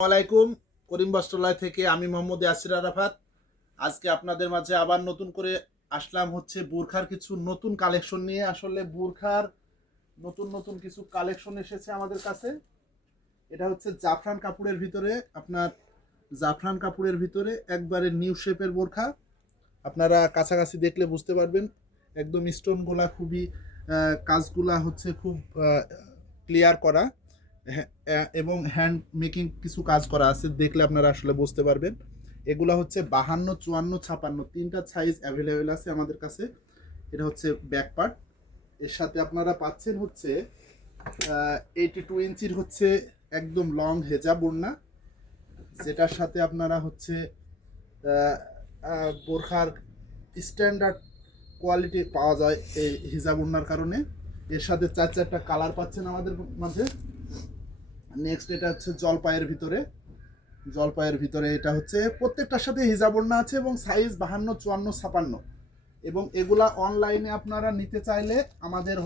আসসালামাইকুম। করিম বস্ত্রালয় থেকে আমি মোহাম্মদ ইয়াসির আরাফাত। আজকে আপনাদের মাঝে আবার নতুন করে আসলাম হচ্ছে বোরখার কিছু নতুন কালেকশন নিয়ে। আসলে বোরখার নতুন নতুন কিছু কালেকশন এসেছে আমাদের কাছে। এটা হচ্ছে জাফরান কাপড়ের ভিতরে, আপনার জাফরান কাপড়ের ভিতরে একবারে নিউ শেপের বোরখা। আপনারা কাছাকাছি দেখলে বুঝতে পারবেন, একদম স্টোনগুলা খুবই কাজগুলা হচ্ছে খুব ক্লিয়ার করা, এবং হ্যান্ড মেকিং কিছু কাজ করা আছে, দেখলে আপনারা আসলে বুঝতে পারবেন। এগুলা হচ্ছে 52, 54, 56 তিনটা সাইজ অ্যাভেলেবেল আছে আমাদের কাছে। এটা হচ্ছে ব্যাক পার্ট। এর সাথে আপনারা পাচ্ছেন হচ্ছে 82 ইঞ্চির হচ্ছে একদম লং হেজাব ওড়না, যেটার সাথে আপনারা হচ্ছে বোরখার স্ট্যান্ডার্ড কোয়ালিটি পাওয়া যায় এই হিজাব ওড়নার কারণে। এর সাথে চারটা কালার পাচ্ছেন আমাদের মাঝে। নেক্সট এটা হচ্ছে জলপাইয়ের ভিতরে এটা হচ্ছে প্রত্যেকটার সাথে হিজাব ওড়না আছে এবং সাইজ 52, 54, 56। এবং এগুলা অনলাইনে আপনারা নিতে চাইলে আমাদের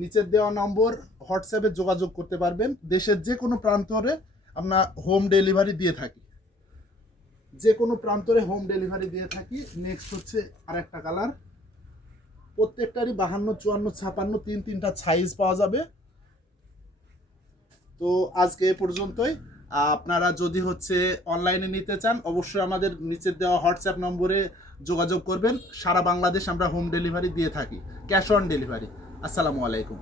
নিচের দেওয়া নম্বর হোয়াটসঅ্যাপে যোগাযোগ করতে পারবেন। দেশের যে কোনো প্রান্তরে আমরা হোম ডেলিভারি দিয়ে থাকি, নেক্সট হচ্ছে আরেকটা কালার, প্রত্যেকটারই 52, 54, 56 তিনটা সাইজ পাওয়া যাবে। তো আজকে এ পর্যন্তই। আপনারা যদি হচ্ছে অনলাইনে নিতে চান অবশ্যই আমাদের নিচের দেওয়া হোয়াটসঅ্যাপ নম্বরে যোগাযোগ করবেন। সারা বাংলাদেশ আমরা হোম ডেলিভারি দিয়ে থাকি, ক্যাশ অন ডেলিভারি। আসসালামু আলাইকুম।